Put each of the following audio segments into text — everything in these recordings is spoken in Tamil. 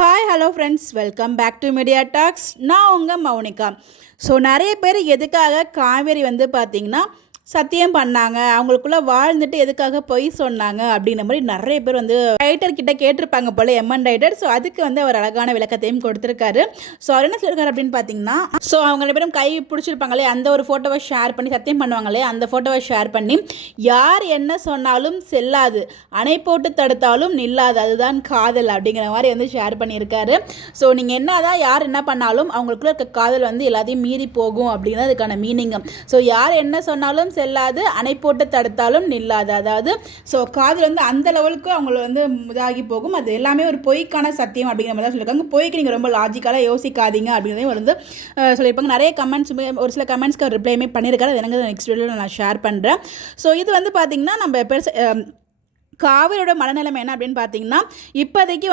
Hi hello friends, welcome back to media talks. நான் உங்கள் மௌனிகா. ஸோ நிறைய பேர் எதுக்காக காவேரி பார்த்திங்கன்னா சத்தியம் பண்ணாங்க, அவங்களுக்குள்ளே வாழ்ந்துட்டு எதுக்காக பொய் சொன்னாங்க அப்படின்ற மாதிரி நிறைய பேர் ரைட்டர் கிட்ட கேட்டிருப்பாங்க போல், எம்என் ரைட்டர். ஸோ அதுக்கு அவர் அழகான விளக்கத்தையும் கொடுத்துருக்காரு. ஸோ அவர் என்ன சொல்லியிருக்காரு அப்படின்னு பார்த்தீங்கன்னா, ஸோ அவங்க ரெண்டு பேரும் கை பிடிச்சிருப்பாங்களே, அந்த ஒரு ஃபோட்டோவை ஷேர் பண்ணி சத்தியம் பண்ணுவாங்களே, அந்த ஃபோட்டோவை ஷேர் பண்ணி யார் என்ன சொன்னாலும் செல்லாது, அணை போட்டு தடுத்தாலும் நில்லாது, அதுதான் காதல் அப்படிங்கிற மாதிரி ஷேர் பண்ணியிருக்காரு. ஸோ நீங்கள் என்ன தான் யார் என்ன பண்ணாலும் அவங்களுக்குள்ள இருக்க காதல் எல்லாத்தையும் மீறி போகும் அப்படிங்கிறது அதுக்கான மீனிங்கம். ஸோ யார் என்ன சொன்னாலும் செல்லாது, அணை போட்டு தடுத்தாலும் நில்லாது. அதாவது ஸோ காதல் அந்த லெவலுக்கு அவங்களை இதாகி போகும். அது எல்லாமே ஒரு பொய்க்கான சத்தியம் அப்படிங்கிற மாதிரி தான் சொல்லியிருக்காங்க. பொய்க்கு நீங்கள் ரொம்ப லாஜிக்கலாக யோசிக்காதீங்க அப்படிங்கிறதையும் சொல்லியிருப்பாங்க. நிறைய கமெண்ட்ஸ், ஒரு சில கமெண்ட்ஸ்க்கு அவர் ரிப்ளைமே பண்ணியிருக்காரு. அது எனக்கு நெக்ஸ்ட் வீடியோவில் நான் ஷேர் பண்ணுறேன். ஸோ இது பார்த்தீங்கன்னா நம்ம காவேரியோட மனநிலைமை என்ன அப்படின்னு பார்த்தீங்கன்னா, இப்போதைக்கு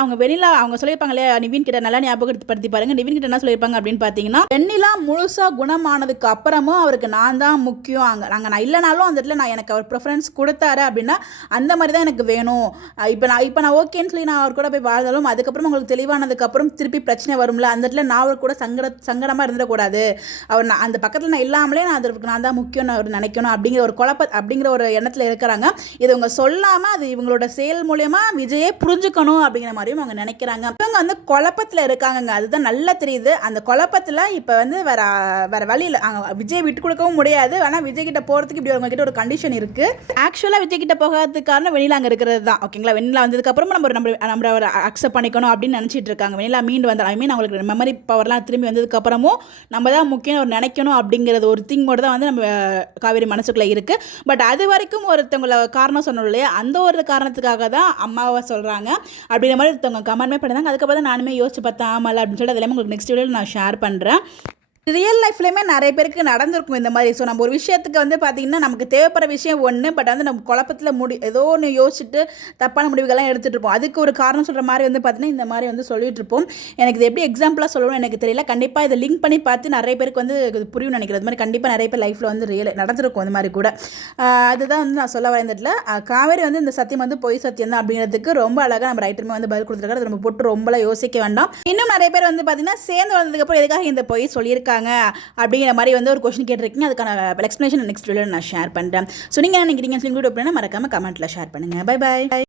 அவங்க வெண்ணிலா அவங்க சொல்லியிருப்பாங்க இல்லையா, நிவின் கிட்ட நல்லா ஞாபகப்படுத்தி பாருங்க. நிவின் கிட்ட என்ன சொல்லியிருப்பாங்க அப்படின்னு பார்த்தீங்கன்னா, வெண்ணிலா முழுசாக குணமானதுக்கு அப்புறமும் அவருக்கு நான் தான் முக்கியம், நான் இல்லைனாலும் அந்த இடத்துல நான் எனக்கு அவர் ப்ரிஃபரன்ஸ் கொடுத்தாரு அப்படின்னா அந்த மாதிரி தான் எனக்கு வேணும். இப்போ நான் ஓகேன்னு சொல்லி நான் அவர் கூட போய் வாழ்ந்தாலும் அதுக்கப்புறம் உங்களுக்கு தெளிவானதுக்கப்புறம் திருப்பி பிரச்சனை வரும்ல, அந்த இடத்துல நான் அவர் கூட சங்கடமாக இருந்துடக்கூடாது. அவர் அந்த பக்கத்தில் நான் இல்லாமலே அதற்கு நான் தான் முக்கியம் அவர் நினைக்கணும் அப்படிங்கிற ஒரு எண்ணத்தில் இருக்கிறாங்க. இது அவங்க சொல்ல அது இவங்களோட செயல் மூலமா விஜயை புரிஞ்சுக்கணும் அப்படிங்கிற மாதிரியும் அவங்க நினைக்கிறாங்க. இவங்க குழப்பத்தில் இருக்காங்க, அதுதான் நல்லா தெரியுது. அந்த குழப்பத்தில் இப்போ வேற வழியில் விஜய் விட்டு கொடுக்கவும் முடியாது. ஆனால் விஜய் கிட்ட போகிறதுக்கு இப்படி அவங்க கிட்ட ஒரு கண்டிஷன் இருக்கு. ஆக்சுவலாக விஜய் கிட்ட போகிறதுக்கு காரணம் வெண்ணிலா அங்கே இருக்கிறது தான். ஓகேங்களா, வெண்ணிலா வந்ததுக்கப்புறம் நம்ம அவரை அக்செப்ட் பண்ணிக்கணும் அப்படின்னு நினச்சிட்டு இருக்காங்க. வெண்ணிலா மீண்டு வந்தால் அவங்களுக்கு மெமரி பவர்லாம் திரும்பி வந்ததுக்கப்புறமும் நம்ம தான் முக்கியம் ஒரு நினைக்கணும் அப்படிங்கிறது ஒரு திங்கோடு தான் நம்ம காவேரி மனசுக்குள்ளே இருக்குது. பட் அது வரைக்கும் ஒருத்தவங்களை காரணம் சொன்னோம் இல்லையா, அந்த ஒரு காரணத்துக்காக தான் அம்மாவை சொல்கிறாங்க அப்படிங்கிற மாதிரி ஒருத்தவங்க கமெண்ட்மே பண்ணியிருந்தாங்க. அதுக்கப்புறம் தான் நானுமே யோசிச்சு பார்த்தேன், ஆமாம் அப்படின்னு சொல்லிட்டு அதெல்லாம் உங்களுக்கு நெக்ஸ்ட் வீடியோவில் நான் ஷேர் பண்ணுறேன். ரியல் லைஃப்லையுமே நிறைய பேருக்கு நடந்திருக்கும் இந்த மாதிரி. ஸோ நம்ம ஒரு விஷயத்துக்கு பார்த்திங்கன்னா நமக்கு தேவைப்படுற விஷயம் ஒன்று, பட் நம்ம குழப்பத்தில் ஏதோ ஒன்று யோசிச்சுட்டு தப்பான முடிவுகள்லாம் எடுத்துகிட்டு இருப்போம். அதுக்கு ஒரு காரணம் சொல்கிற மாதிரி பார்த்திங்கன்னா இந்த மாதிரி சொல்லிட்டு இருப்போம். எனக்கு இது எப்படி எக்ஸாம்பிளாக சொல்லணும்னு எனக்கு தெரியல. கண்டிப்பாக இதை லிங்க் பண்ணி பார்த்து நிறைய பேருக்கு புரியும் நினைக்கிறது. மாதிரி கண்டிப்பாக நிறைய பேர் லைஃப்பில் ரியல் நடந்திருக்கும் இந்த மாதிரி கூட. அதுதான் நான் சொல்ல வரேன். இந்த இடத்துல காவேரி இந்த சத்தியம் பொய் சத்தியம் தான் அப்படிங்கிறதுக்கு ரொம்ப அழகாக நம்ம ரைட்டருமே பதில் கொடுத்துருக்காரு. அது நம்ம போட்டு ரொம்பலாம் யோசிக்க வேண்டாம். இன்னும் நிறைய பேர் பார்த்திங்கன்னா சேர்ந்து வந்ததுக்கப்புறம் எதுக்காக இந்த பொய் சொல்லியிருக்காங்க அப்படிங்கிற மாதிரி ஒரு கொஸ்டின் கேட்டிருக்கீங்க. அதுக்கான எக்ஸ்பிளேஷன் நெக்ஸ்ட் வீடியோவில் நான் ஷேர் பண்ணுறேன். ஸோ நீங்கள் என்ன நினைக்கிறீங்க? வீடியோ அப்படின்னா மறக்காம கமெண்ட்டில் ஷேர் பண்ணுங்கள். Bye bye.